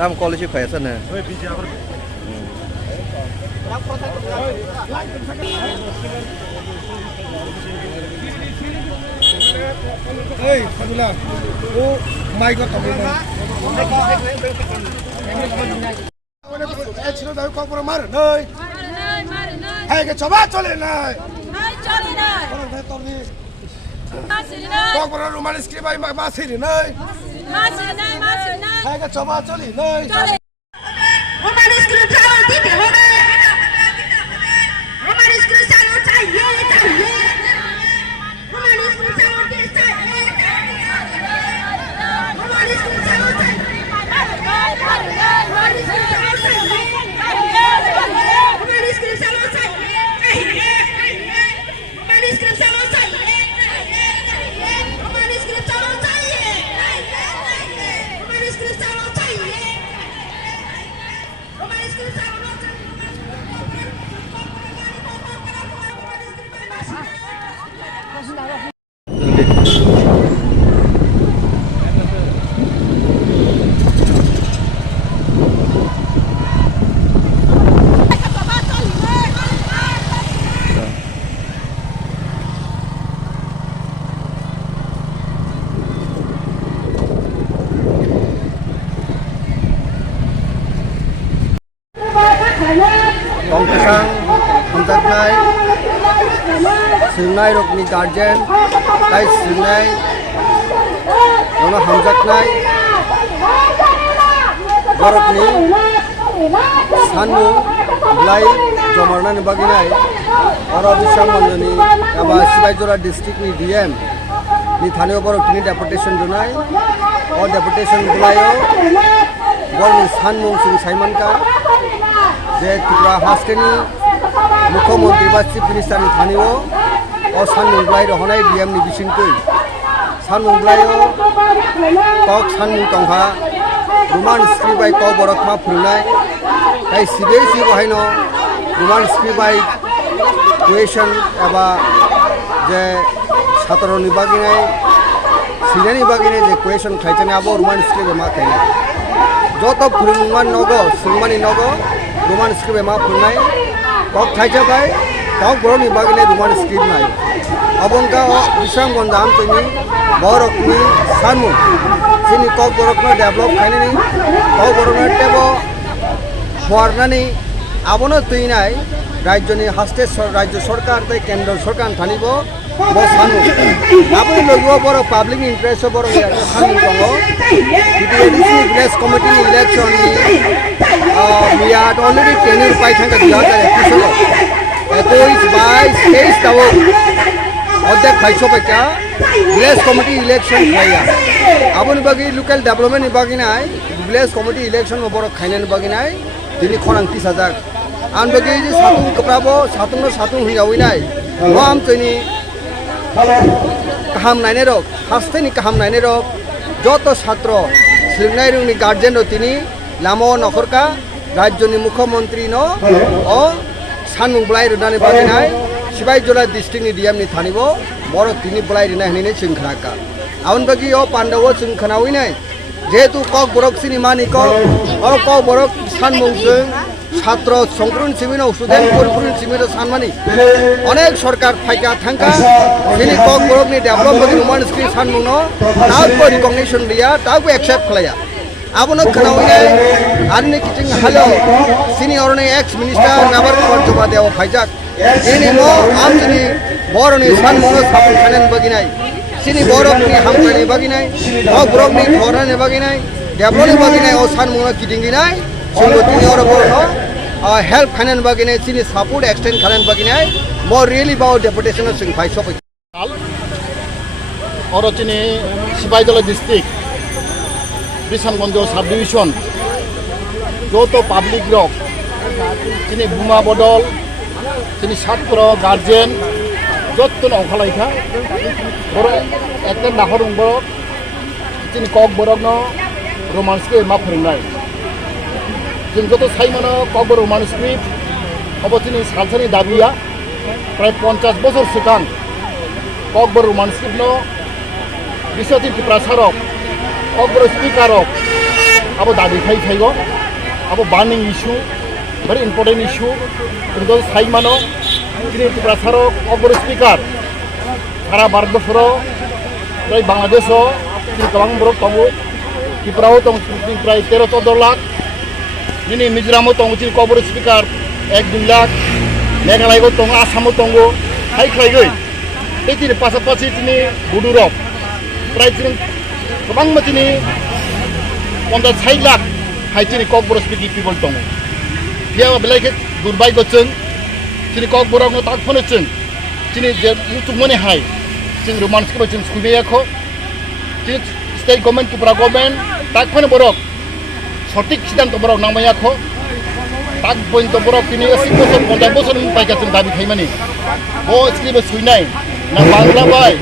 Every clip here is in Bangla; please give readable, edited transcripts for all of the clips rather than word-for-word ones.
Tam college fashion है Hey, Fadula, oh my God, hey, get your battle in line. Roman script by my master in line. Hey, get your battle in line. Roman script, Roman script, Kongkesang hamjaknai sungnai rokni guardian tai sungnai nono hamjaknai borokni sanwui blai jomarnani baginai oro bisang manjani aba Sepahijala district ni DM ni Thani borokni deputation donai o deputation bulayo borni sanwui sing saimanka যে ত্রিপুরা হাস্টেনি মুখ্যমন্ত্রী বা চিফ মিনিস্টার থানিও ও সানমুংলাই রহনাই ডিএমনি বিসিংকুই সানমুংলাইও কক সানমুং টংহা রোমান স্ক্রিপ্ট বাই কক বরকমা ফুলনাই তাই সিবিএসই বহাইন রোমান স্ক্রিপ্ট বাই কুয়েশন এবা যে ছাত্রনি বাগিনাই সিনানি বাগিনাই যে কুয়েশন খাইছেন আবো রোমান স্ক্রিপ্ট মা খাইনাই যত ফুলমান নগ সুংমানি নগ Roman script ma punai kok thaija bai kok boroni bagine Roman script nai abongka o bisang gondam tini borokni sanmu sini kok borokno develop khaini ni kok borokno tebo fornani abono tuinai rajyoni haste rajyo sarkar tai kendra sarkar thanibo bo sanmu apni logo boro public interest boro sanmu tongo TDADC village committee election ni we had already tenure by thanga 2021 21 tawo odek phaisho paika village committee election khaya abon bagi local development bagi nai village committee election mo boro khainan bagi nai dini khorang 30000 an bagi je satung kaprabo satung hingawi nai no am tini kaham naine rok hasteni kaham naine rok joto chhatro silnai rungni guardian ro tini lamo nokorka rajyoni mukhyamantri no o sanmung blai rodani baginai Sepahijala district ni DM ni thanibo boro tini blai rina hinine singkhanaka abon bagi o pandawo singkhanawi nai jehetu kok borok sini mani ko o kok borok sanmung jeng ছাত্র সংগ্রহণ শিবির স্টুডেন্ট পরিপূর্ণ শিবির সানমানি অনেক সরকার ফাইকা থাকা তিনি কক বরকনি ডেভেলপমেন্ট রোমান স্ক্রিপ্ট সানমুন তাও রিকগনিশন দিয়া তাও একসেপ্ট খালায়া আবনো খানাউনে আরনি কিচিং হ্যালো সিনিয়রনি এক্স মিনিস্টার নাবার খবর জমা দেওয়া ফাইজাক এনি মো আমনি বরনি সানমুন সাপন খানেন বগিনাই সিনি বরকনি হামকানি বগিনাই কক বরকনি ফরানি বগিনাই ডেভেলপ বগিনাই ও সানমুন কিডিঙ্গিনাই Sungguh ini orang bono help kanan begini sini support extend kanan begini more really about deputation sing five shop. Orang sini Sepahijala district, Bisangonjo subdivision, joto public rock, sini bunga bodol, sini satro guardian, joto nongkalai kah, borok ekten Lahar borok, sini kok borok no romans ke map ringai. जों जत साइमानो कक रमान स्क्रिप्ट अबथिनि सालसानि दाबिया प्राय 50 बছর सिगां कक रमान स्क्रिप्टनो बिसति टिप्रा सारक कक स्पिकारक abo dabi khai khaigo abo burning issue very important issue কিন্তু সাই মানো তিনি ত্রিপুরা সারক অগ্র স্পিকার সারা ভারতবর্ষর প্রায় বাংলাদেশও তিনি গোबां বরক दङ ত্রিপুরাও दङ প্রায় 13-14 লাখ दिनै मिजोरामाव दङ তিনি অগ্র स्पिकार 1-2 लाख मेघालयआव दङ आसामाव दङ हाइ खालायगै बे दिनै पासापासि दिनै बुदुराव प्राय दिनै गोबां दिनै 50-60 लाख हाइ दिनै अग्र स्पिकिं पिपल दङ बेयाव बेलायखे दुर्भाग्यजों दिनै अग्रनो ताकफोनो जों दिनै इउटुब मने हाइ जों रोमान्सखौ जों सुबैयाखौ दिनै स्टेट गभर्नमेन्ट त्रिपुरा गभर्नमेन्ट ताकफोनो बरक सठिक सिद्धांत बरक नांबायाखौ ताक पइन्ट बरक दिनै 80 बोसोर 50 बोसोर पाइका जों दाबि खायमानि ब स्क्रिप्ट सुइनाय ना बांला बाय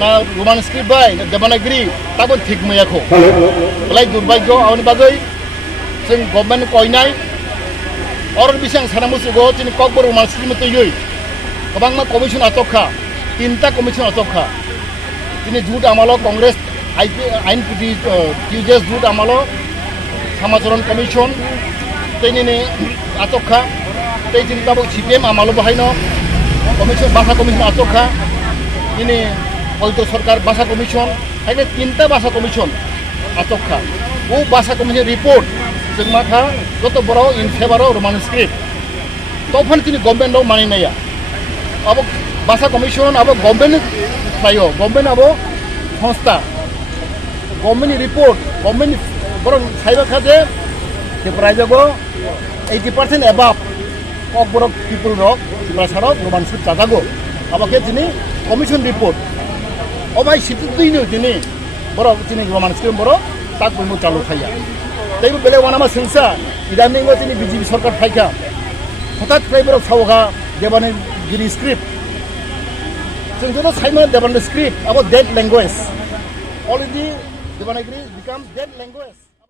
ना रोमान स्क्रिप्ट बाय ना देवनागरी ताबो ठीक मैयाखौ बेलाय दुर्भाग्य आउनि बागै जों गभर्नमेन्ट कयनाय और बिसां साना मुसुगो दिनै ककबर रोमान स्क्रिप्ट तैयै गोबां मा कमिसन आचखा 3टा कमिसन आचखा दिनै जुट आमालो कांग्रेस आइन टिउजेस जुट आमालो समाचरण कमिसन तैनिने आचखा तै दिनै सिपिएम आमालो बाहायनो कमिसन भाषा कमिसन आचखा दिनै पवित्र सरकार भाषा कमिसन आइने 3टा भाषा कमिसन आचखा वो भाषा कमिसन रिपोर्ट जों माथा जत बर इन फेवर रोमान स्क्रिप्ट तफोन दिनै गभर्नमेन्टआव मानिनाया अब भाषा कमिसन अब गभर्नमेन्ट फ्रायो गभर्नमेन्ट अब संस्था गभर्नमेन्ट रिपोर्ट गभर्नमेन्ट बर साइबा खाजे प्राइजगो 80% एबाव ककबर पिपल रक त्रिपुरा सारक रोमान स्क्रिप्ट जाजागो अब के दिनै कमिसन रिपोर्ट अबाय सिटिनो दिनै बर दिनै रोमान स्क्रिप्ट बर ताक बयमो चालु थाया तैबो बेले वानामा सेंसा इदामिंगो दिनै बीजेपी सरकार फाइका हठात फ्राइबर सावगा देवानगिरी स्क्रिप्ट जों जनो साइमा देवानगिरी स्क्रिप्ट अब dead language already Devanagari become dead language